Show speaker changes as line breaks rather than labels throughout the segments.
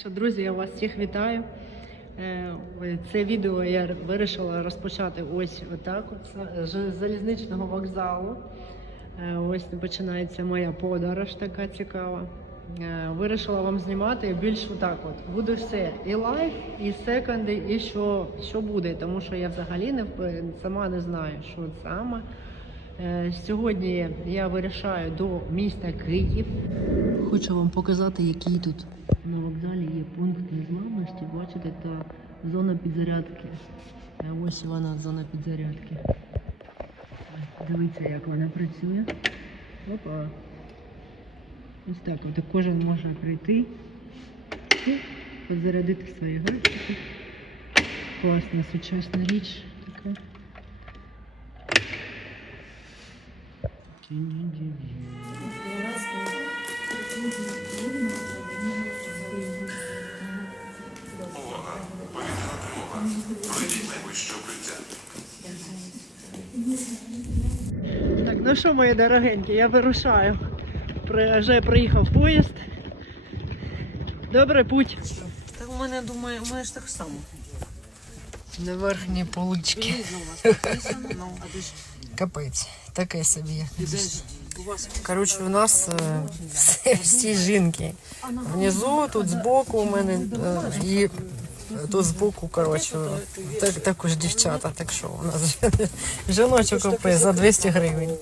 що, друзі, я вас всіх вітаю. Е, Це відео я вирішила розпочати ось отак, от, з залізничного вокзалу. Е, Ось починається моя подорож, така цікава. Е, Вирішила вам знімати більш отак. От буде все і лайф, і секонди, і що, що буде, тому що я взагалі не сама не знаю, що саме. Е, Сьогодні я вирішаю до міста Київ. Хочу вам показати, який тут на вокзалі є пункт незламності. Бачите, та зона підзарядки. Е, Ось вона зона підзарядки. Дивіться, як вона працює. Опа. Ось так, от кожен може прийти і підзарядити свої гаджети. Класна сучасна річ така.
Увага! Повітряна тривога. Пройдіть найближче укриття.
Так, ну що, мої дорогенькі, я вирушаю. При, вже приїхав поїзд. Добрий путь.
Так у мене думаю, у мене ж так само.
На верхній поличці.
Ну, а ти ж
Капець, таке собі. Коротше, у нас е, всі, всі жінки. Внизу, тут збоку у мене е, і тут збоку, коротше, так, також дівчата. Так що у нас жіночок купи за 200 гривень.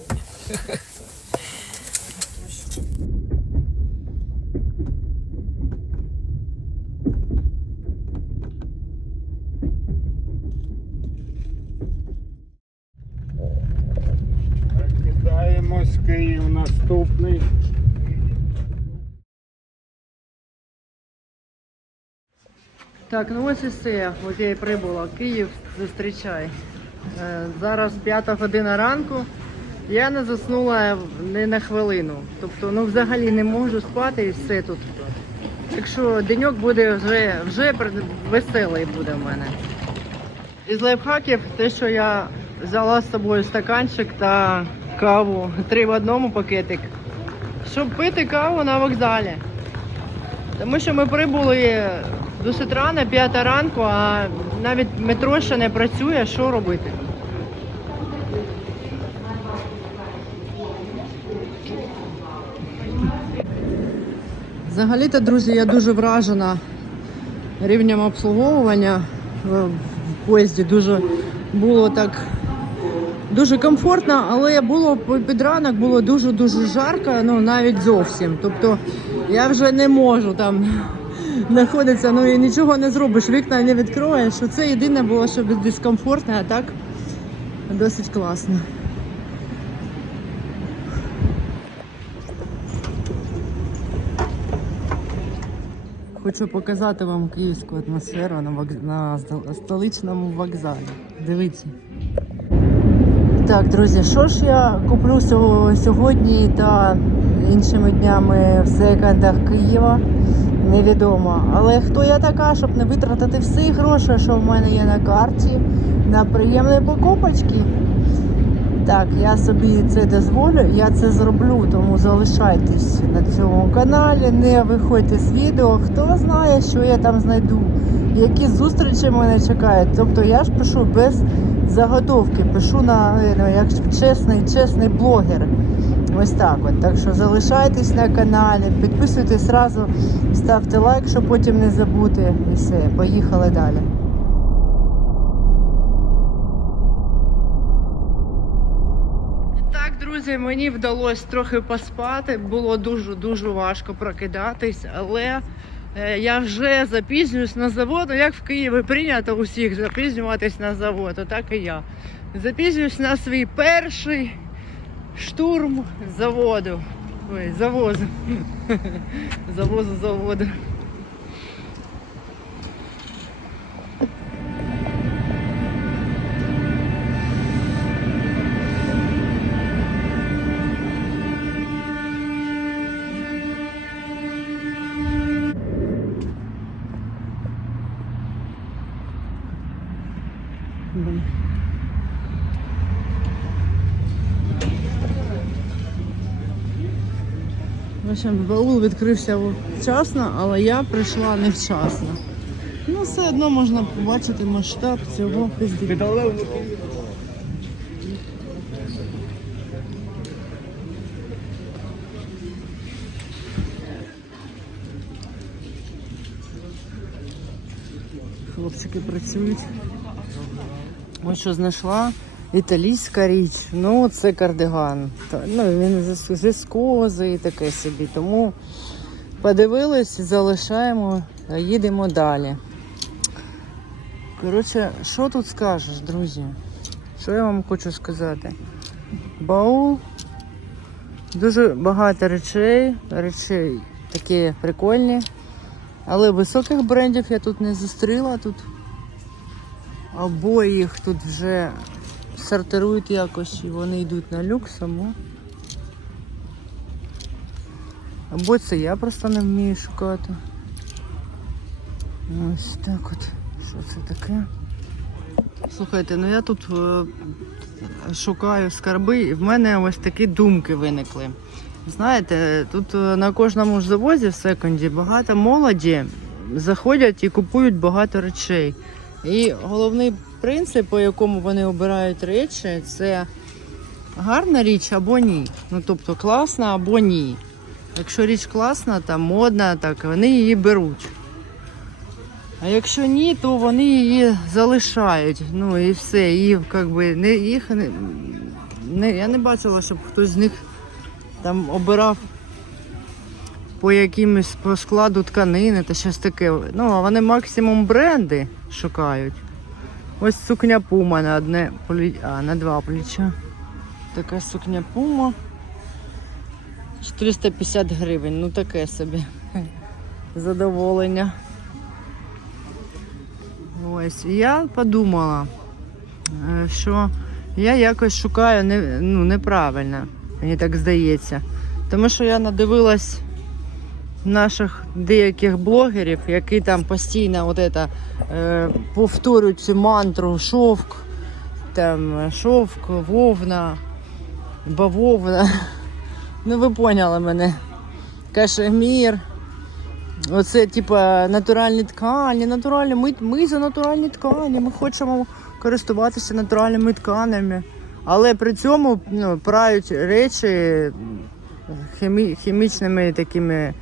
Так, ну ось і все. От я і прибула. Київ зустрічай. Е, Зараз п'ята година ранку. Я не заснула не на хвилину. Тобто, ну взагалі не можу спати і все тут. Так що деньок буде вже, вже веселий буде в мене. Із лайфхаків те, що я взяла з собою стаканчик та каву три в одному пакетик, щоб пити каву на вокзалі. Тому що ми прибули досить рано, п'ята ранку, а навіть метро ще не працює, що робити? Взагалі-то, друзі, я дуже вражена рівнем обслуговування в поїзді. Дуже було так дуже комфортно, але було під ранок було дуже-дуже жарко, ну навіть зовсім. Тобто я вже не можу там знаходитися, ну і нічого не зробиш, вікна не відкроєш. Це єдине було, що дискомфортно, а так досить класно. Хочу показати вам київську атмосферу на, вокз... на столичному вокзалі. Дивіться. Так, друзі, що ж я куплю сьогодні та іншими днями в секондах Києва? Невідомо. Але хто я така, щоб не витратити всі гроші, що в мене є на карті, на приємні покупочки? Так, я собі це дозволю, я це зроблю, тому залишайтесь на цьому каналі, не виходьте з відео. Хто знає, що я там знайду, які зустрічі мене чекають. Тобто я ж пишу без заготовки, пишу на як чесний, чесний блогер. Ось так от. Так що залишайтесь на каналі, підписуйтесь зразу, ставте лайк, щоб потім не забути. І все, поїхали далі. Так, друзі, мені вдалося трохи поспати. Було дуже дуже важко прокидатись, але е, я вже запізнююсь на завод. Ну, Як в Києві прийнято усіх запізнюватись на завод, так і я. Запізнююсь на свій перший штурм заводу. Ой, завозу. Завозу заводу. Блін. В общем, відкрився вчасно, але я прийшла невчасно. Ну, все одно можна побачити масштаб цього фестивалю. Хлопчики працюють. Ось що знайшла. Італійська річ. Ну, це кардиган. Ну, він з- і таке собі. Тому подивились, залишаємо, їдемо далі. Коротше, що тут скажеш, друзі? Що я вам хочу сказати? Баул. Дуже багато речей, речей такі прикольні. Але високих брендів я тут не зустріла. Тут обоє їх тут вже сортирують якось і вони йдуть на люкс само. Або це я просто не вмію шукати. Ось так от. Що це таке? Слухайте, ну я тут е, шукаю скарби, і в мене ось такі думки виникли. Знаєте, тут е, на кожному ж завозі в секонді багато молоді заходять і купують багато речей. І головний принцип, по якому вони обирають речі, це гарна річ або ні. Ну тобто класна або ні. Якщо річ класна, там модна, так вони її беруть. А якщо ні, то вони її залишають. Ну і все. І як би не їх не, не я не бачила, щоб хтось з них там обирав по якимось по складу тканини та щось таке. Ну, а вони максимум бренди шукають. Ось сукня пума на одне плі... а, на два плеча. Така сукня пума. 450 гривень. Ну таке собі. Задоволення. Ось. Я подумала, е, що я якось шукаю не, ну, неправильно, мені так здається. Тому що я надивилась наших деяких блогерів, які там постійно от это, е, повторюють цю мантру шовк, там шовк, вовна, бавовна. Ну ви поняли мене. Кашемір. Оце, типа, натуральні ткані, натуральні. Ми, ми за натуральні ткані, ми хочемо користуватися натуральними тканями. Але при цьому ну, прають речі хімі, хімічними такими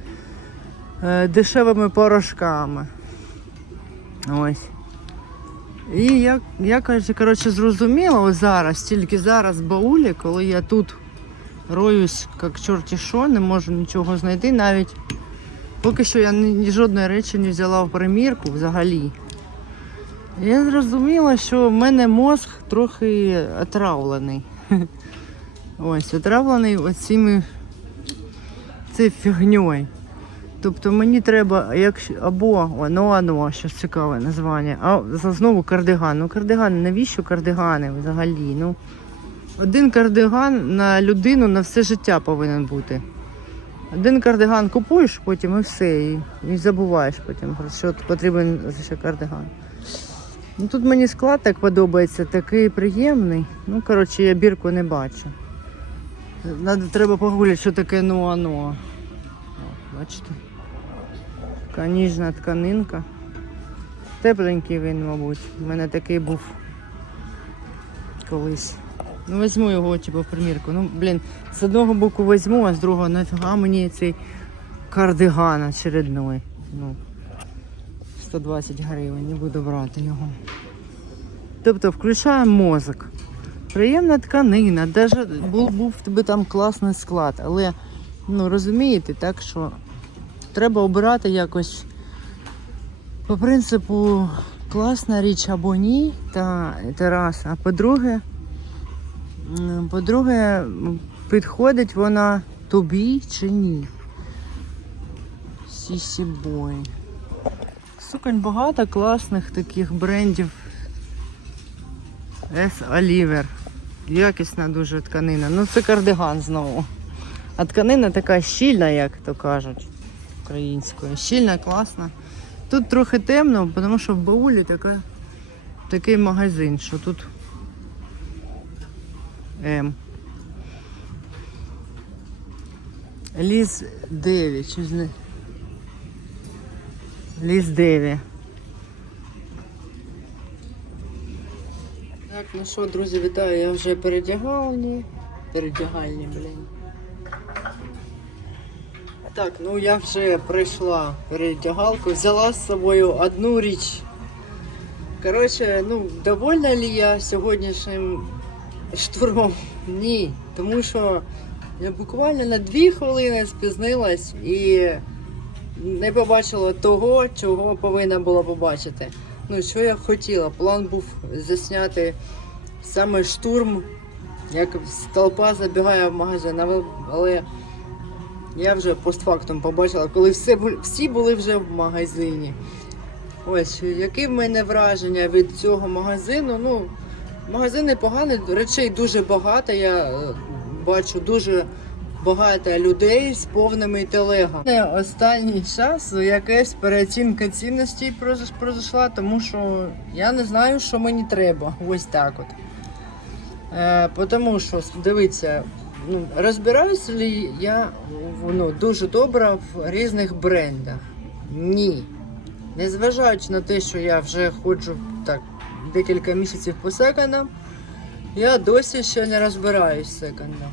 дешевими порошками. Ось. І я, я коротше, зрозуміла ось зараз, тільки зараз в баулі, коли я тут роюсь, як чорті що, не можу нічого знайти, навіть поки що я ні, жодної речі не взяла в примірку взагалі. Я зрозуміла, що в мене мозг трохи отравлений. Ось, отравлений оціми фігньою. Тобто мені треба якщо або оно, оно, що цікаве названня, а знову кардиган. Ну кардиган, навіщо кардигани взагалі? Ну, один кардиган на людину на все життя повинен бути. Один кардиган купуєш потім і все, і, і забуваєш потім, про що потрібен ще кардиган. Ну, тут мені склад так подобається, такий приємний. Ну, коротше, я бірку не бачу. Надо, треба погуляти, що таке нуано. Бачите? Така ніжна тканинка. Тепленький він, мабуть. У мене такий був колись. Ну, візьму його, типу, примірку. Ну, блін, з одного боку візьму, а з другого нафіга мені цей кардиган очередной. Ну, 120 гривень, не буду брати його. Тобто включаємо мозок. Приємна тканина, навіть був, був в там класний склад, але ну розумієте, так що треба обирати якось по принципу класна річ або ні, та, раз. А по-друге, по-друге, підходить вона тобі чи ні. Сісі бой. Суконь багато класних таких брендів. С. Олівер. Якісна дуже тканина. Ну це кардиган знову. А тканина така щільна, як то кажуть українською. Щільна, класна. Тут трохи темно, тому що в баулі така, такий магазин, що тут М. Ліс Деві, чи ж не? Ліс Деві. Так, ну що, друзі, вітаю, я вже передягальні. Передягальні, блін. Так, ну я вже пройшла передягалку, взяла з собою одну річ. Коротше, ну, довольна ли я сьогоднішнім штурмом? Ні. Тому що я буквально на дві хвилини спізнилась і не побачила того, чого повинна була побачити. Ну, що я хотіла. План був засняти саме штурм, як толпа забігає в магазин, але- я вже постфактум побачила, коли все, всі були вже в магазині. Ось, які в мене враження від цього магазину? Ну, магазин непоганий, речей дуже багато. Я е, бачу дуже багато людей з повними телегами. Останній час якась переоцінка цінностей произошла, тому що я не знаю, що мені треба. Ось так от. Е, тому що, дивіться, ну, розбираюся ли я ну, дуже добре в різних брендах? Ні. Незважаючи на те, що я вже ходжу так декілька місяців по секондам, я досі ще не розбираюсь в секондах.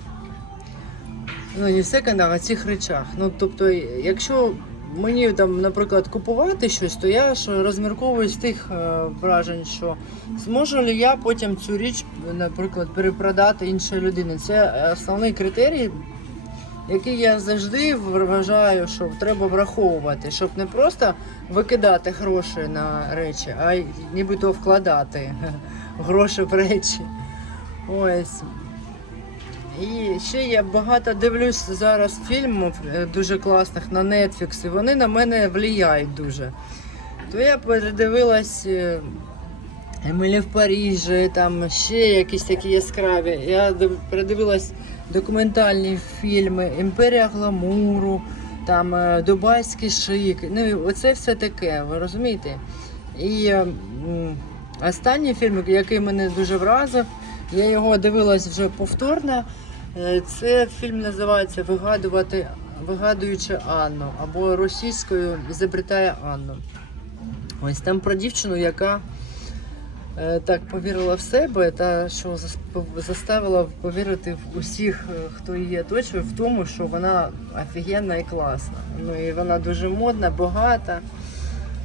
Ну, не в секондах, а в цих речах. Ну, тобто, якщо мені там, наприклад, купувати щось, то я ж розмірковую з тих е, вражень, що зможу ли я потім цю річ, наприклад, перепродати іншій людині. Це е, основний критерій, який я завжди вважаю, що треба враховувати, щоб не просто викидати гроші на речі, а нібито вкладати гроші в речі. Ось. І ще я багато дивлюсь зараз фільмів е, дуже класних на Netflix, і вони на мене влияють дуже. То я передивилась е, Емілі в Парижі, там ще якісь такі яскраві. Я див- передивилась документальні фільми, Імперія гламуру, там е, Дубайський шик. Ну оце все таке, ви розумієте? І останній фільм, який мене дуже вразив, я його дивилась вже повторно. Е, Це фільм називається Вигадувати, Вигадуючи Анну або російською Ізобретає Анну. Ось там про дівчину, яка е, так повірила в себе, та що заставила повірити в усіх, е, хто її оточує, в тому, що вона офігенна і класна. Ну і вона дуже модна, багата.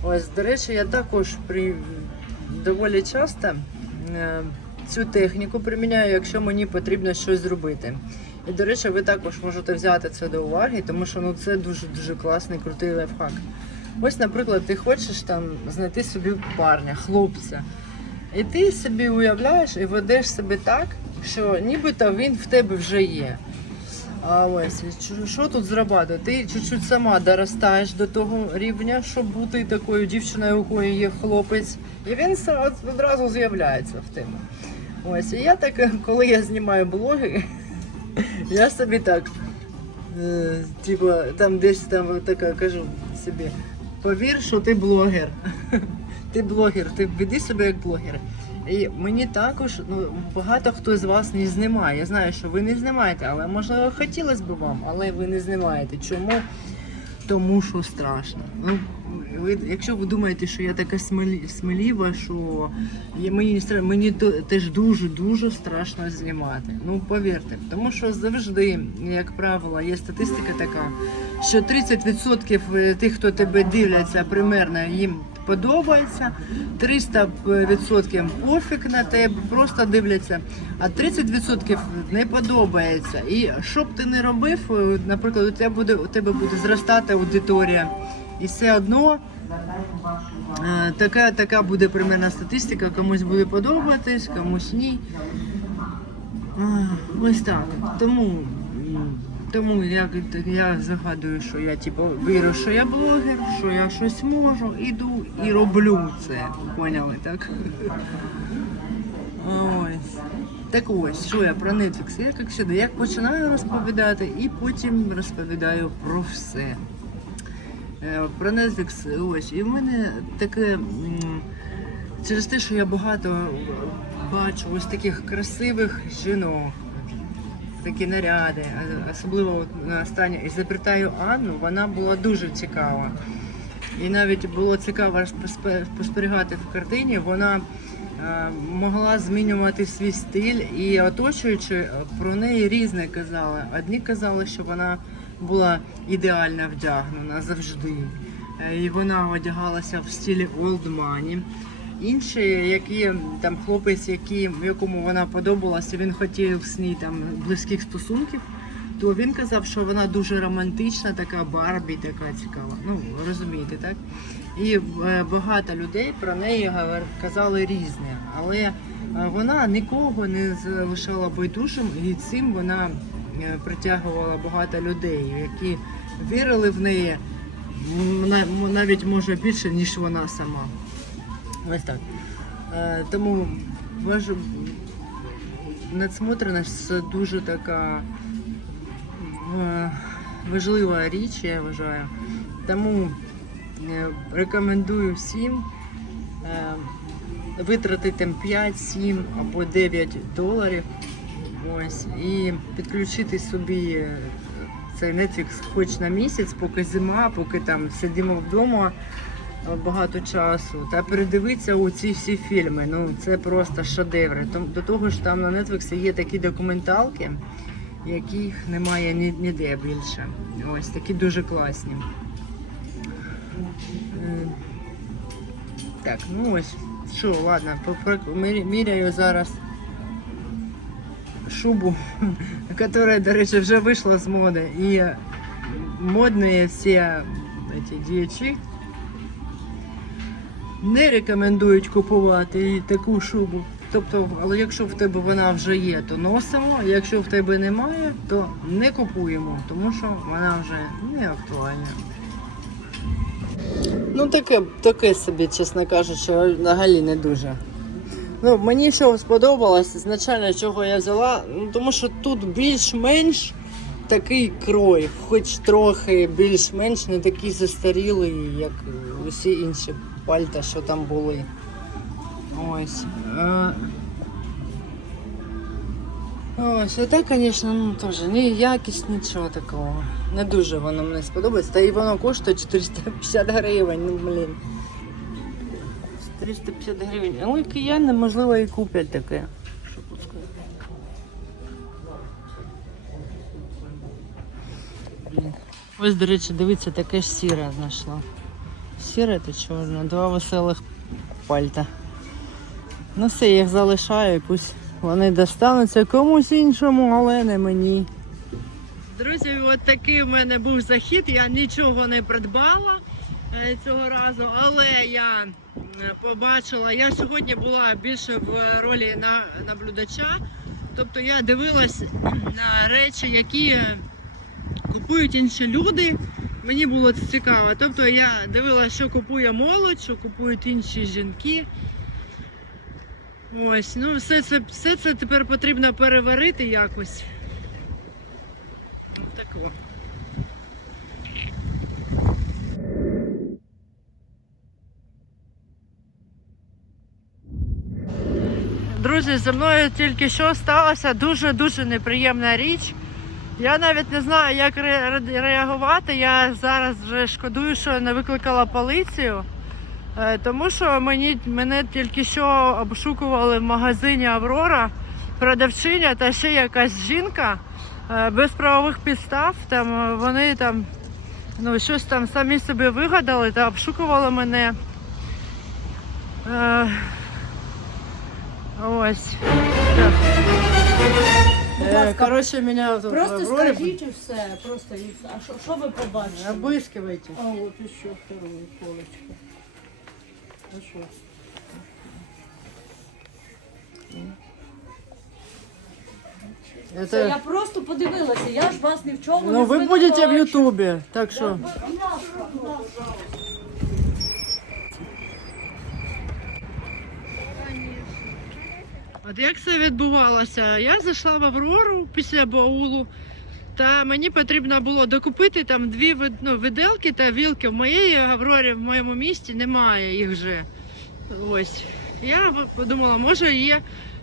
Ось, до речі, я також при доволі часто цю техніку приміняю, якщо мені потрібно щось зробити. І, до речі, ви також можете взяти це до уваги, тому що ну, це дуже дуже класний, крутий лайфхак. Ось, наприклад, ти хочеш там знайти собі парня, хлопця. І ти собі уявляєш і ведеш себе так, що нібито він в тебе вже є. А ось що тут зробити? Ти чуть-чуть сама доростаєш до того рівня, щоб бути такою дівчиною, у якої є хлопець, і він одразу з'являється в тебе. Ось, і я так, коли я знімаю блоги, я собі так, е, типу, там десь там така кажу собі, повір, що ти блогер. Ти блогер, ти веди себе як блогер. І мені також ну, багато хто з вас не знімає. Я знаю, що ви не знімаєте, але можливо хотілося б вам, але ви не знімаєте. Чому? Тому що страшно. Ну, ви, якщо ви думаєте, що я така смелі, смеліва, що мені не стра- мені теж дуже дуже страшно знімати. Ну повірте, тому що завжди, як правило, є статистика така, що 30% тих, хто тебе дивляться, примерно їм подобається, 300% пофіг на тебе, просто дивляться, а 30% не подобається. І що б ти не робив, е, наприклад, у тебе буде у тебе буде зростати аудиторія, і все одно. е, Така, така буде примерна статистика, комусь буде подобатись, комусь ні. Ось так. Тому, тому я, я загадую, що я типу, вірю, що я блогер, що я щось можу, іду і роблю це. Поняли, так? Ось. Так ось, що я про Netflix? Я як завжди, як починаю розповідати і потім розповідаю про все. Е, Про Netflix, ось. І в мене таке. Через те, що я багато бачу ось таких красивих жінок, такі наряди, особливо на останнє. І запитаю Анну, вона була дуже цікава. І навіть було цікаво спостерігати в картині. Вона е, могла змінювати свій стиль і оточуючи е, про неї різне казали. Одні казали, що вона була ідеально вдягнена завжди. Е, І вона одягалася в стилі old money. Інші, які там хлопець, який, якому вона подобалася, він хотів з ній там близьких стосунків, то він казав, що вона дуже романтична, така Барбі, така цікава. Ну, розумієте, так? І е, багато людей про неї казали різне, але е, вона нікого не залишала байдужим, і цим вона притягувала багато людей, які вірили в неї навіть може більше, ніж вона сама. Ось так. Е, тому важ... надсмотреність це дуже така е, важлива річ, я вважаю. Тому е, рекомендую всім е, витратити 5, 7 або 9 доларів. Ось, і підключити собі е, цей Netflix хоч на місяць, поки зима, поки там сидимо вдома е, багато часу, та передивитися у ці всі фільми. Ну це просто шедеври. До того ж, там на Netflix є такі документалки, яких немає ні- ніде більше. Ось такі дуже класні. Е, Так, ну ось. Що, ладно, міряю зараз шубу, которая, до речі, вже вийшла з моди. І модні всі эти діячі не рекомендують купувати таку шубу. Тобто, але якщо в тебе вона вже є, то носимо. Якщо в тебе немає, то не купуємо, тому що вона вже не актуальна. Ну таке, таке собі, чесно кажучи, взагалі не дуже. Ну, мені що сподобалось, ізначально чого я взяла, ну тому що тут більш-менш такий крой, хоч трохи більш-менш не такий застарілий, як усі інші пальта, що там були. Ось. Е, Ось, а звісно, ну теж ні якість, нічого такого. Не дуже воно мені сподобається. Та і воно коштує 450 гривень, ну блін. 450 гривень. Але кияни, можливо, і куплять таке. Що тут? Ось, до речі, дивіться, таке ж сіре знайшла. Сіре та чорне, два веселих пальта. Ну все, їх залишаю, пусть вони достануться комусь іншому, але не мені. Друзі, от такий у мене був захід. Я нічого не придбала е, цього разу, але я побачила, я сьогодні була більше в ролі на наблюдача. Тобто я дивилась на речі, які е, купують інші люди. Мені було це цікаво. Тобто я дивилася, що купує молодь, що купують інші жінки. Ось, ну все це, все це тепер потрібно переварити якось. От Друзі, зі мною тільки що сталася дуже-дуже неприємна річ. Я навіть не знаю, як ре- ре- реагувати. Я зараз вже шкодую, що не викликала поліцію. Е, Тому що мені, мене тільки що обшукували в магазині Аврора продавчиня та ще якась жінка е, без правових підстав. Там е, вони там ну, щось там самі собі вигадали та обшукували мене. Е, Ось. Так. Е, Коротше, мене тут в
Просто
Аврорі
скажіть і все, просто і все. А що, що ви побачили?
обыскивайте.
А от ще вторую полочку. А що? Це
Это...
я просто подивилася, я ж вас ні в чому не
Ну, вы будете в
звинувачую.
Ютубе, так что...
Будь ласка, будь ласка.
От як це відбувалося? Я зайшла в Аврору після баулу, та мені потрібно було докупити там дві ну, виделки та вілки. В моєї Аврорі, в моєму місті немає їх вже. Ось. Я подумала, може є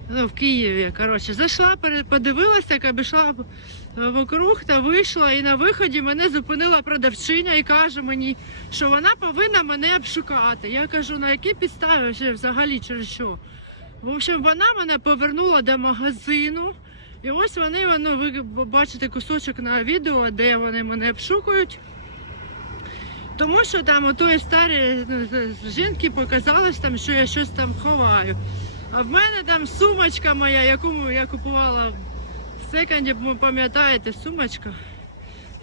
ну, в Києві. Коротше, зайшла, подивилася, обійшла вокруг та вийшла. І на виході мене зупинила продавчиня і каже мені, що вона повинна мене обшукати. Я кажу, на якій підставі взагалі через що? В общем, вона мене повернула до магазину. І ось вони, воно, ви бачите кусочок на відео, де вони мене обшукують. Тому що там у тої старі ну, жінки показалось, там, що я щось там ховаю. А в мене там сумочка моя, яку я купувала в секонді, пам'ятаєте, сумочка.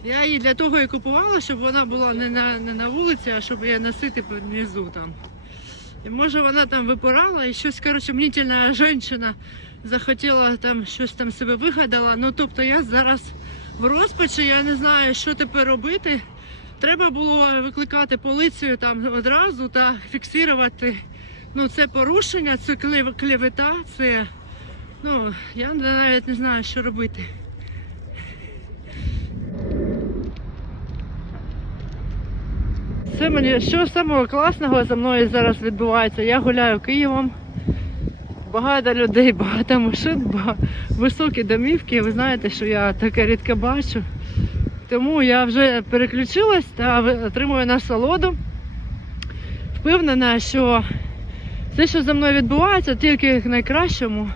Я її для того і купувала, щоб вона була не на, не на вулиці, а щоб її носити внизу там. І може вона там випирала і щось, коротше, мнітельна жінка захотіла там щось там себе вигадала. Ну тобто я зараз в розпачі, я не знаю, що тепер робити. Треба було викликати поліцію там одразу та фіксувати ну, це порушення, це клев- клевета, це. Ну, я навіть не знаю, що робити. Це мені що самого класного за мною зараз відбувається. Я гуляю Києвом. Багато людей, багато машин, ба- високі домівки. Ви знаєте, що я таке рідко бачу. Тому я вже переключилась та отримую насолоду. Впевнена, що все, що за мною відбувається, тільки к найкращому.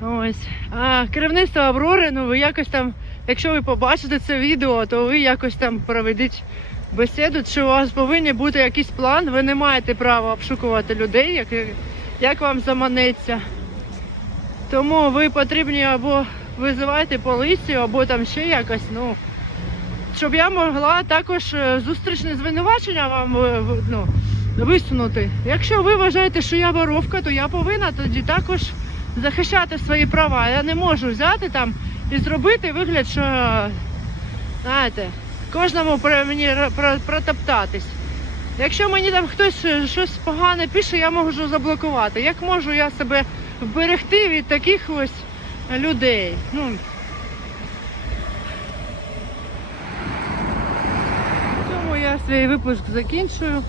Ось. А керівництво Аврори, ну ви якось там, якщо ви побачите це відео, то ви якось там проведіть бесіду, чи у вас повинен бути якийсь план. Ви не маєте права обшукувати людей, як, як вам заманеться. Тому ви потрібні або визивайте поліцію, або там ще якось, ну. Щоб я могла також е, зустрічне звинувачення вам е, ну, висунути. Якщо ви вважаєте, що я воровка, то я повинна тоді також захищати свої права. Я не можу взяти там і зробити вигляд, що знаєте, кожному мені про- протоптатись. Якщо мені там хтось е, щось погане пише, я можу заблокувати. Як можу я себе вберегти від таких ось людей? Ну, цьому я свій випуск закінчую.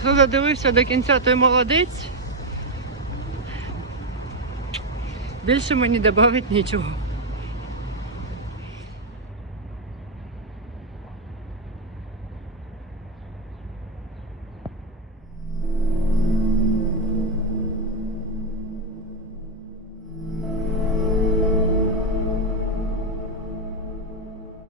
Хто додивився до кінця, той молодець. Більше мені додати нічого.